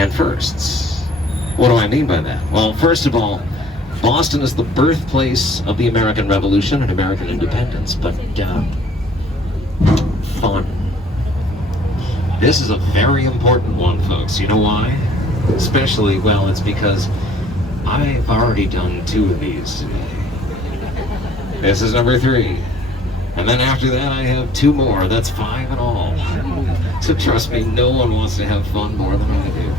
and firsts. What do I mean by that? Well, first of all, Boston is the birthplace of the American Revolution and American independence, but fun. This is a very important one, folks. You know why? Especially, well, it's because I've already done 2 of these today. This is number 3. And then after that, I have 2 more. That's 5 in all. So trust me, no one wants to have fun more than I do.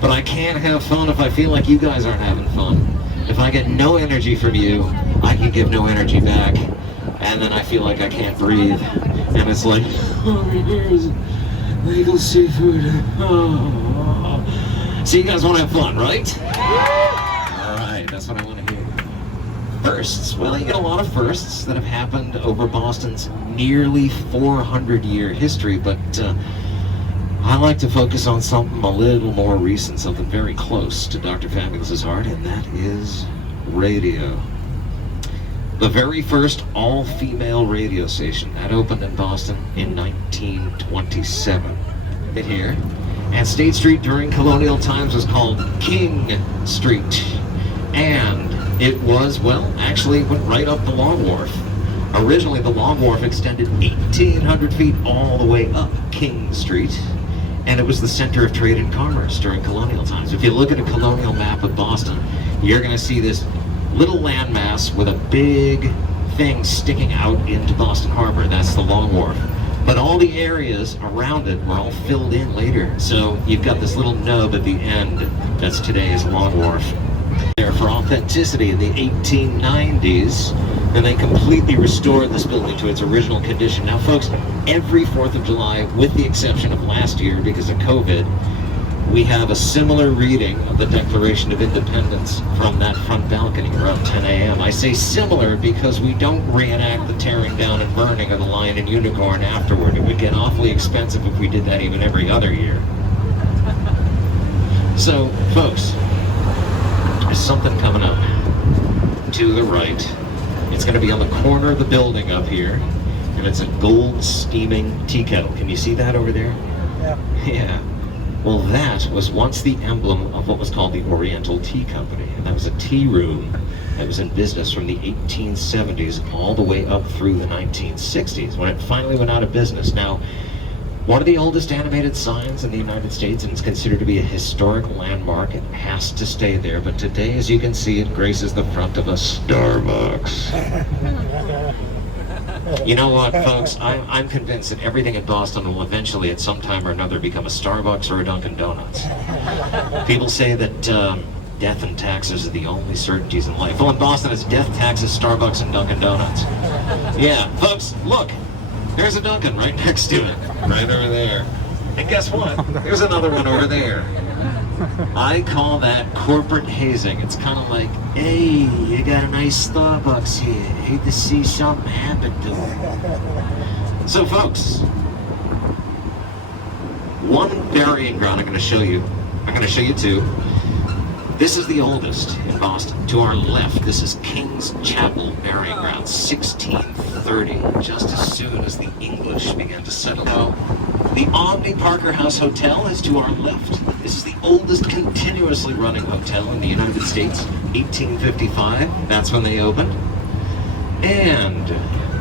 But I can't have fun if I feel like you guys aren't having fun. If I get no energy from you, I can give no energy back. And then I feel like I can't breathe. And it's like, oh, here's legal seafood. Oh. So you guys want to have fun, right? All right, that's what I want to hear. Firsts. Well, you get a lot of firsts that have happened over Boston's nearly 400-year history, but I like to focus on something a little more recent, something very close to Dr. Fabulous's heart, and that is radio. The very first all-female radio station that opened in Boston in 1927. Right here. And State Street during colonial times was called King Street. And it was, well, actually went right up the Long Wharf. Originally, the Long Wharf extended 1,800 feet all the way up King Street. And it was the center of trade and commerce during colonial times. If you look at a colonial map of Boston, you're going to see this little landmass with a big thing sticking out into Boston Harbor. That's the Long Wharf. But all the areas around it were all filled in later. So you've got this little nub at the end that's today's Long Wharf. There for authenticity in the 1890s, and they completely restored this building to its original condition. Now, folks, every 4th of July, with the exception of last year because of COVID, we have a similar reading of the Declaration of Independence from that front balcony around 10 a.m. I say similar because we don't reenact the tearing down and burning of the Lion and Unicorn afterward. It would get awfully expensive if we did that even every other year. So, folks, there's something coming up to the right. It's going to be on the corner of the building up here, and it's a gold steaming tea kettle. Can you see that over there? Yeah. Yeah. Well, that was once the emblem of what was called the Oriental Tea Company, and that was a tea room that was in business from the 1870s all the way up through the 1960s, when it finally went out of business. Now, one of the oldest animated signs in the United States, and it's considered to be a historic landmark. It has to stay there, but today, as you can see, it graces the front of a Starbucks. You know what, folks? I'm convinced that everything in Boston will eventually, at some time or another, become a Starbucks or a Dunkin' Donuts. People say that death and taxes are the only certainties in life. Well, in Boston, it's death, taxes, Starbucks, and Dunkin' Donuts. Yeah, folks, look. There's a Dunkin' right next to it, right over there. And guess what? There's another one over there. I call that corporate hazing. It's kind of like, hey, you got a nice Starbucks here. Hate to see something happen to it. So, folks, one burying ground I'm going to show you. I'm going to show you 2. This is the oldest in Boston. To our left, this is King's Chapel Burying Ground, 1630, just as soon as the English began to settle. Now, the Omni Parker House Hotel is to our left. This is the oldest continuously running hotel in the United States, 1855. That's when they opened. And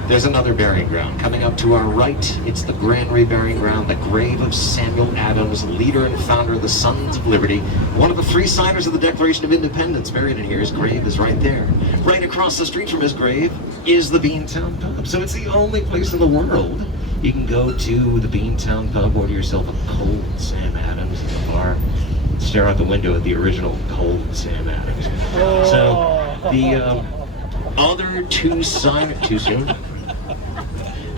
there's another burying ground. Coming up to our right, it's the Granary Burying Ground, the grave of Samuel Adams, leader and founder of the Sons of Liberty, one of the 3 signers of the Declaration of Independence. Buried in here, his grave is right there. Right across the street from his grave is the Beantown Pub. So it's the only place in the world you can go to the Beantown Pub, order yourself a cold Sam Adams in the bar, stare out the window at the original cold Sam Adams. So the other 2 signers, too soon?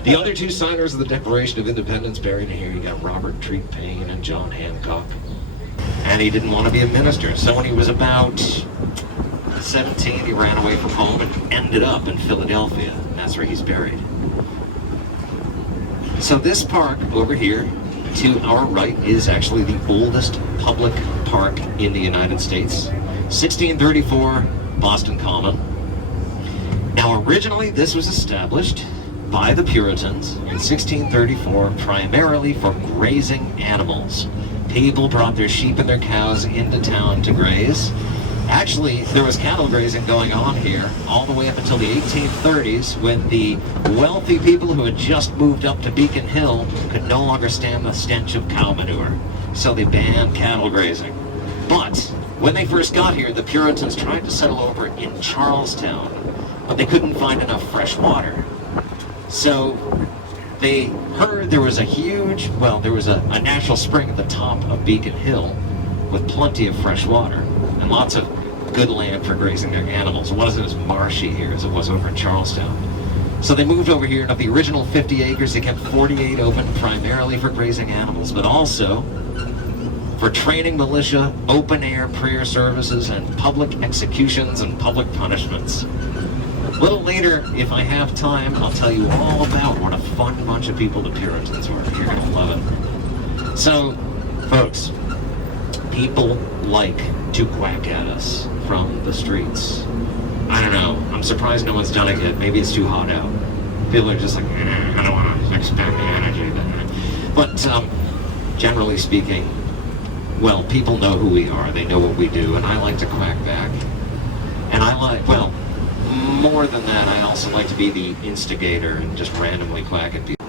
The other 2 signers of the Declaration of Independence buried in here, you got Robert Treat Paine and John Hancock. And he didn't want to be a minister, so when he was about 17, he ran away from home and ended up in Philadelphia, and that's where he's buried. So this park over here, to our right, is actually the oldest public park in the United States. 1634, Boston Common. Now originally this was established by the Puritans in 1634 primarily for grazing animals, People brought their sheep and their cows into town to graze. Actually, there was cattle grazing going on here all the way up until the 1830s, when the wealthy people who had just moved up to Beacon Hill could no longer stand the stench of cow manure. So they banned cattle grazing. But when they first got here, the Puritans tried to settle over in Charlestown, but they couldn't find enough fresh water. So they heard there was a natural spring at the top of Beacon Hill with plenty of fresh water and lots of good land for grazing their animals. It wasn't as marshy here as it was over in Charlestown. So they moved over here, and of the original 50 acres, they kept 48 open primarily for grazing animals, but also for training militia, open-air prayer services, and public executions and public punishments. A little later, if I have time, I'll tell you all about what a fun bunch of people the Puritans were. You're going to love it. So, folks, people like to quack at us from the streets. I don't know. I'm surprised no one's done it yet. Maybe it's too hot out. People are just like, I don't want to expend the energy. But generally speaking, well, people know who we are. They know what we do, and I like to quack back. And I like, well, more than that, I also like to be the instigator and just randomly quack at people.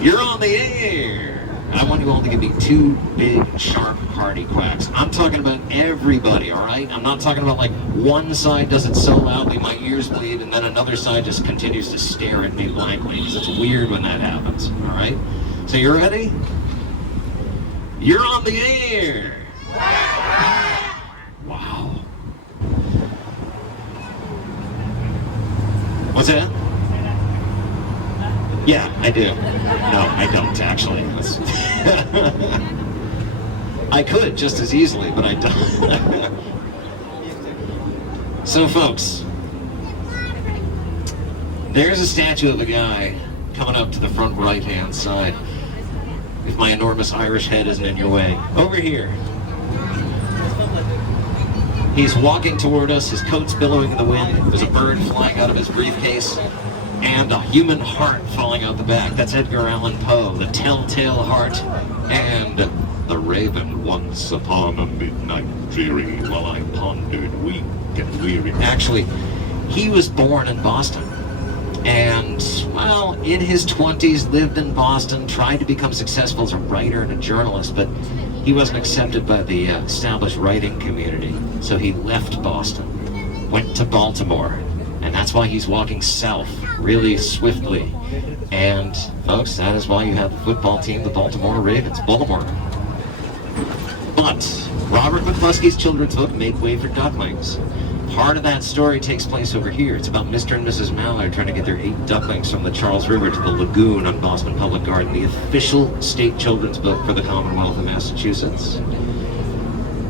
You're on the air! I want you all to give me two big, sharp, hearty quacks. I'm talking about everybody, all right? I'm not talking about like one side does it so loudly my ears bleed, and then another side just continues to stare at me blankly, because it's weird when that happens, all right? So you ready? You're on the air! Wow. What's that? Yeah, I do. No, I don't, actually. I could just as easily, but I don't. So, folks, there's a statue of a guy coming up to the front right-hand side. If my enormous Irish head isn't in your way. Over here. He's walking toward us, his coat's billowing in the wind, there's a bird flying out of his briefcase, and a human heart falling out the back. That's Edgar Allan Poe, the telltale heart, and the raven once upon a midnight dreary, while I pondered weak and weary. Actually, he was born in Boston, and, well, in his 20s, lived in Boston, tried to become successful as a writer and a journalist, but he wasn't accepted by the established writing community, so he left Boston, went to Baltimore, and that's why he's walking south really swiftly. And, folks, that is why you have the football team, the Baltimore Ravens, Baltimore. But Robert McCluskey's children's book, Make Way for Ducklings. Part of that story takes place over here. It's about Mr. and Mrs. Mallard trying to get their 8 ducklings from the Charles River to the lagoon on Boston Public Garden, the official state children's book for the Commonwealth of Massachusetts.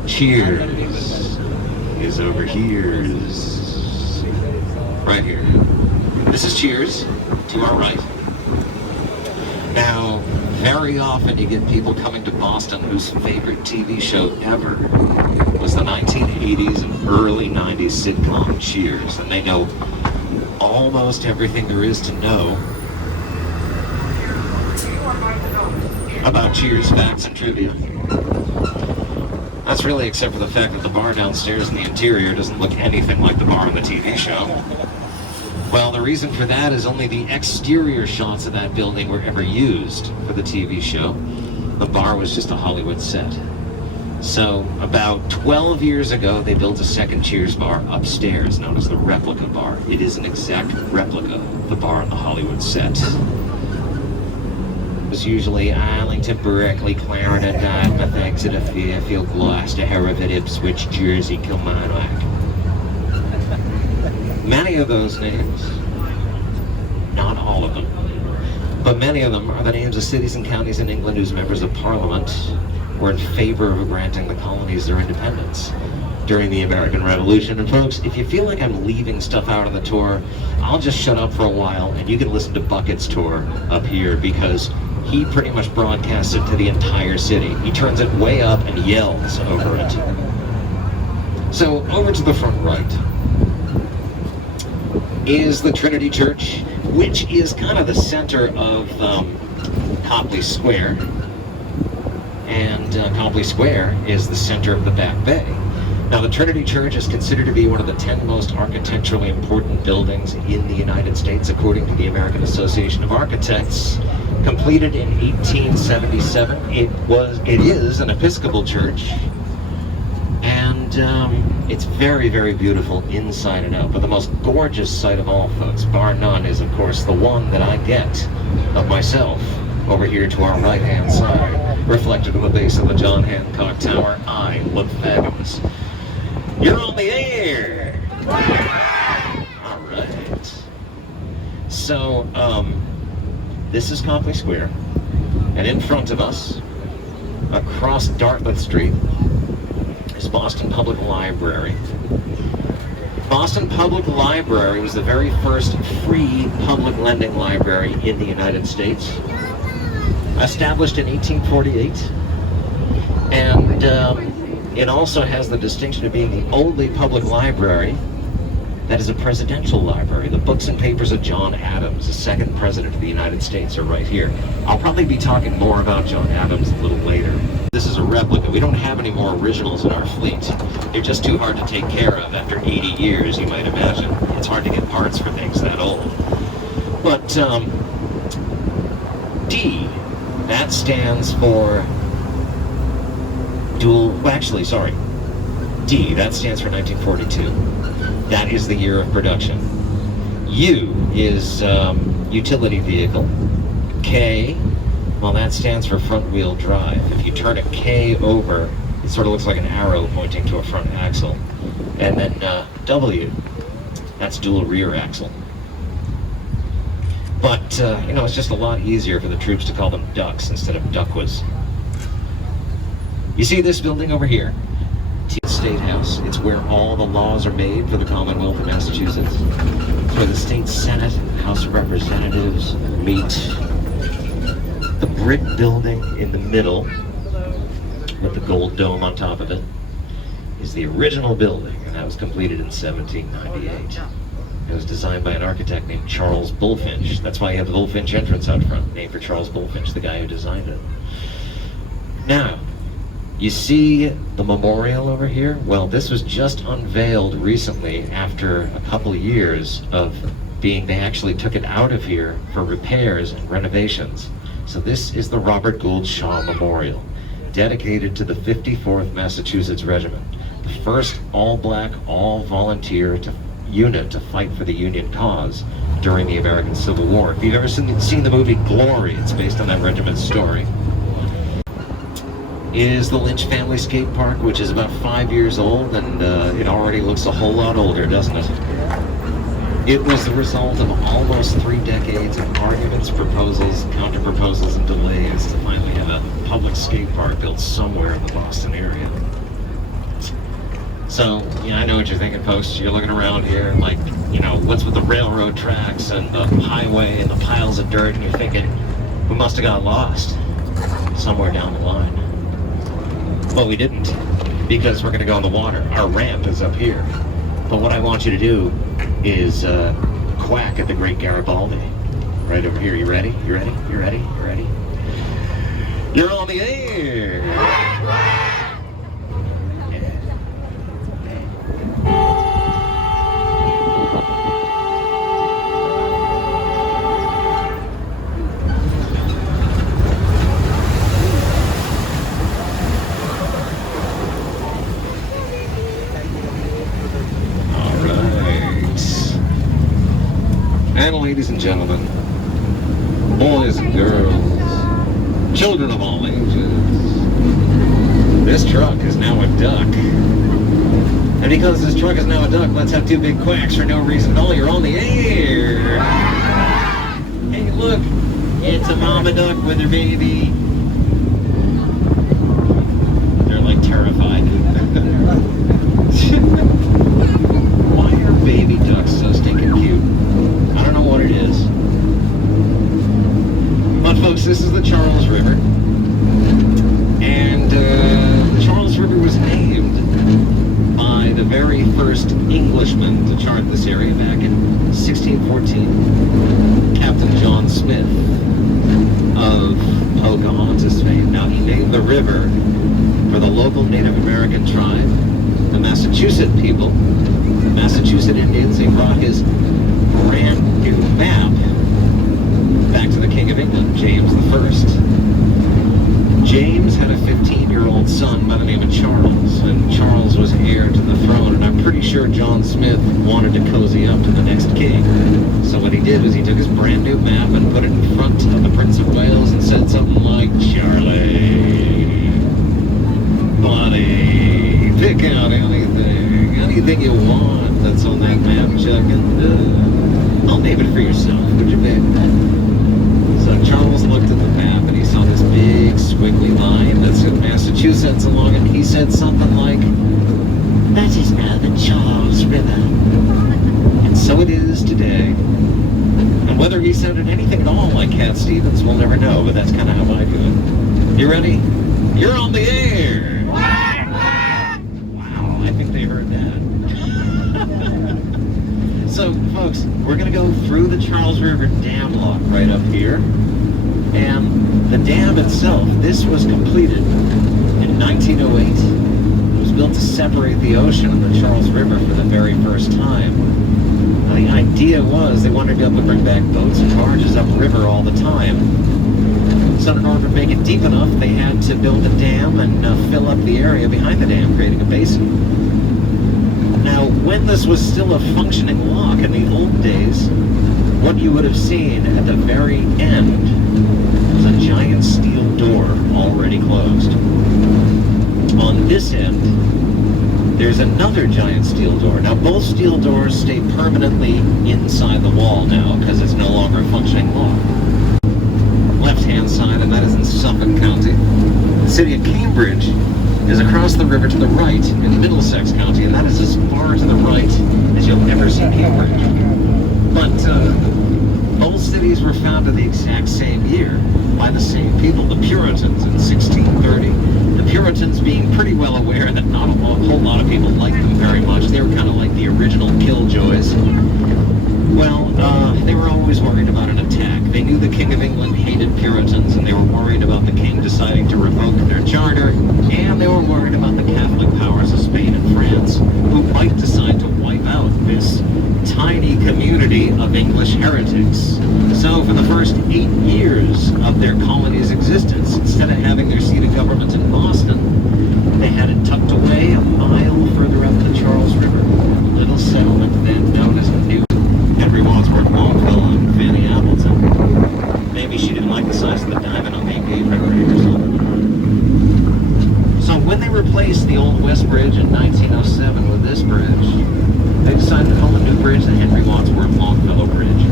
Cheers is over here. Right here. This is Cheers, to our right. Now, very often you get people coming to Boston whose favorite TV show ever was the 1980s and early 90s sitcom Cheers, and they know almost everything there is to know about Cheers facts and trivia. That's really except for the fact that the bar downstairs in the interior doesn't look anything like the bar on the TV show. Well, the reason for that is only the exterior shots of that building were ever used for the TV show. The bar was just a Hollywood set. So, about 12 years ago, they built a second Cheers bar upstairs, known as the Replica Bar. It is an exact replica of the bar on the Hollywood set. It's usually Arlington, Berkeley, Clarendon, Dartmouth, Exeter, Fairfield, Gloucester, Hereford, Ipswich, Jersey, Kilmarnock. Many of those names, not all of them, but many of them are the names of cities and counties in England whose members of Parliament were in favor of granting the colonies their independence during the American Revolution. And folks, if you feel like I'm leaving stuff out on the tour, I'll just shut up for a while and you can listen to Bucket's tour up here, because he pretty much broadcasts it to the entire city. He turns it way up and yells over it. So, over to the front right is the Trinity Church, which is kind of the center of Copley Square. and Copley Square is the center of the Back Bay. Now, the Trinity Church is considered to be one of the 10 most architecturally important buildings in the United States, according to the American Association of Architects. Completed in 1877, it is an Episcopal church, and it's very, very beautiful inside and out. But the most gorgeous sight of all, folks, bar none, is of course the one that I get of myself over here to our right-hand side, reflected on the base of the John Hancock Tower. I look fabulous. You're on the air! All right. So, this is Copley Square, and in front of us, across Dartmouth Street, is Boston Public Library. Boston Public Library was the very first free public lending library in the United States, established in 1848, and it also has the distinction of being the only public library that is a presidential library. The books and papers of John Adams, the second president of the United States, are right here. I'll probably be talking more about John Adams a little later. This is a replica. We don't have any more originals in our fleet. They're just too hard to take care of after 80 years, you might imagine. It's hard to get parts for things that old. But, D, that stands for D, that stands for 1942. That is the year of production. U is utility vehicle. K, well, that stands for front wheel drive. If you turn a K over, it sort of looks like an arrow pointing to a front axle. And then W, that's dual rear axle. But, it's just a lot easier for the troops to call them ducks instead of duckwas. You see this building over here? State House. It's where all the laws are made for the Commonwealth of Massachusetts. It's where the state Senate and House of Representatives meet. The brick building in the middle, with the gold dome on top of it, is the original building, and that was completed in 1798. It was designed by an architect named Charles Bulfinch. That's why you have the Bulfinch entrance out front, named for Charles Bulfinch, the guy who designed it. Now, you see the memorial over here? Well, this was just unveiled recently after a couple years of they actually took it out of here for repairs and renovations. So this is the Robert Gould Shaw Memorial, dedicated to the 54th Massachusetts Regiment, the first all-black, all-volunteer unit to fight for the Union cause during the American Civil War. If you've ever seen the movie Glory, it's based on that regiment's story. Is the Lynch Family Skate Park, which is about 5 years old, and it already looks a whole lot older, doesn't it? It was the result of almost 3 decades of arguments, proposals, counter-proposals, and delays to finally have a public skate park built somewhere in the Boston area. So, I know what you're thinking, folks. You're looking around here like, what's with the railroad tracks and the highway and the piles of dirt, and you're thinking, we must have got lost somewhere down the line. Well, we didn't, because we're going to go on the water. Our ramp is up here. But what I want you to do is quack at the great Garibaldi. Right over here. You ready? You ready? You ready? You ready? You're on the air! And ladies and gentlemen, boys and girls, children of all ages, this truck is now a duck. And because this truck is now a duck, let's have 2 big quacks for no reason at all. You're on the air! Hey, look, it's a mama duck with her baby. They're like terrified. Why are baby ducks so stinking cute? I don't know what it is. But folks, this is the Charles River. And the Charles River was named by the very first Englishman to chart this area back in 1614, Captain John Smith. of Pocahontas fame. Now, he named the river for the local Native American tribe, the Massachusetts people, the Massachusetts Indians. He brought his brand new map back to the King of England, James I. James had a 15-year-old son by the name of Charles, and Charles was heir to the throne, and I'm pretty sure John Smith wanted to cozy up to the next king. So what he did was he took his brand new map and put it in front of the Prince of Wales and said something like, "Charlie, buddy, pick out anything you want that's on that map, Chuck, and I'll name it for yourself, would you, babe?" So Charles looked at the map and he saw this big squiggly line that said Massachusetts along it, and he said something like, "That is now the Charles River." And so it is today. And whether he sounded anything at all like Cat Stevens, we'll never know, but that's kind of how I do it. You ready? You're on the air! Wow, I think they heard that. So, folks, we're going to go through the Charles River dam lock right up here. And the dam itself, this was completed in 1908. It was built to separate the ocean and the Charles River for the very first time. Now, the idea was they wanted to be able to bring back boats and barges upriver all the time. So in order to make it deep enough, they had to build a dam and fill up the area behind the dam, creating a basin. Now, when this was still a functioning lock in the old days, what you would have seen at the very end was a giant steel door already closed. On this end, there's another giant steel door. Now, both steel doors stay permanently inside the wall now because it's no longer a functioning lock. Left-hand side, and that is in Suffolk County. The city of Cambridge is across the river to the right in Middlesex County, and that is as far to the right as you'll ever see Cambridge. But both cities were founded the exact same year by the same people, the Puritans, in 1630. The Puritans being pretty well aware that not a whole lot of people liked them very much. They were kind of like the original killjoys. Well, they were always worried about an attack. They knew the King of England hated Puritans, and they were worried about the king deciding to revoke their charter, and they were worried about the Catholic powers of Spain and France, who might decide to wipe out this tiny community of English heretics. So for the first 8 years of their colony's existence, instead of having their seat of government in Boston, they had it tucked away a mile further up the Charles River, a little settlement then known as New Henry Wadsworth Longfellow and Fanny Appleton. Maybe she didn't like the size of the diamond on the engagement ring or something. So when they replaced the old West Bridge in 1907 with this bridge, they decided to call the new bridge the Henry Wadsworth Longfellow Bridge.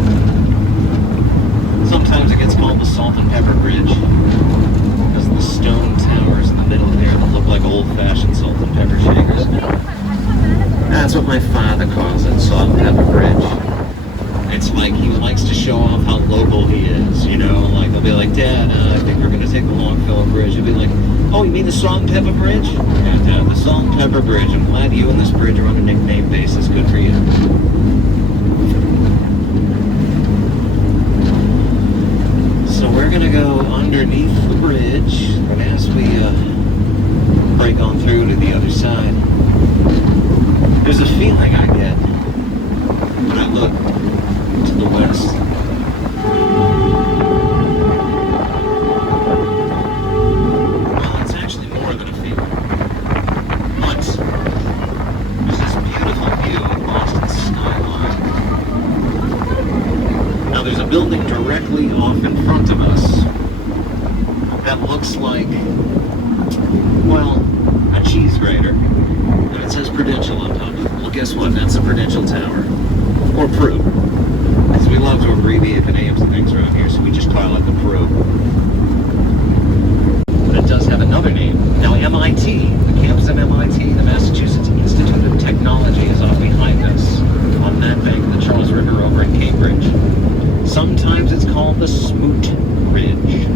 Sometimes it gets called the Salt and Pepper Bridge because of the stone towers in the middle there that look like old-fashioned salt and pepper shakers. That's what my father calls it, Salt and Pepper Bridge. It's like he likes to show off how local he is, you know? Like, they'll be like, "Dad, I think we're going to take the Longfellow Bridge." He'll be like, "Oh, you mean the Salt and Pepper Bridge?" "Yeah, Dad, the Salt and Pepper Bridge. I'm glad you and this bridge are on a nickname basis. Good for you." So we're going to go underneath the bridge, and as we break on through to the other side, there's a feeling I get when I look to the west. Well, it's actually more than a feeling. But there's this beautiful view of Boston's skyline. Now there's a building directly off in front of us that looks like, well, a cheese grater. And it says Prudential on top of it. Well, guess what? That's the Prudential Tower. Or Pru. Because we love to abbreviate the names of things around here, so we just call it the Pru. But it does have another name. Now MIT, the campus of MIT, the Massachusetts Institute of Technology, is off behind us on that bank of the Charles River over in Cambridge. Sometimes it's called the Smoot Bridge.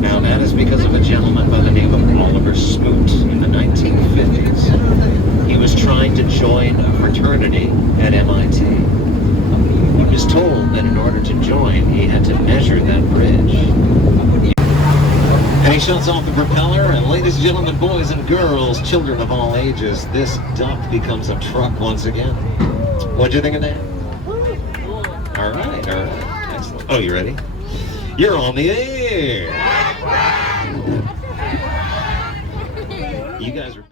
Now that is because of a gentleman by the name of Oliver Smoot in the 1950s. He was trying to join a fraternity at MIT. was told that in order to join, he had to measure that bridge. And he shuts off the propeller, and ladies and gentlemen, boys and girls, children of all ages, this duck becomes a truck once again. What'd you think of that? All right, excellent. Oh, you ready? You're on the air! You guys are...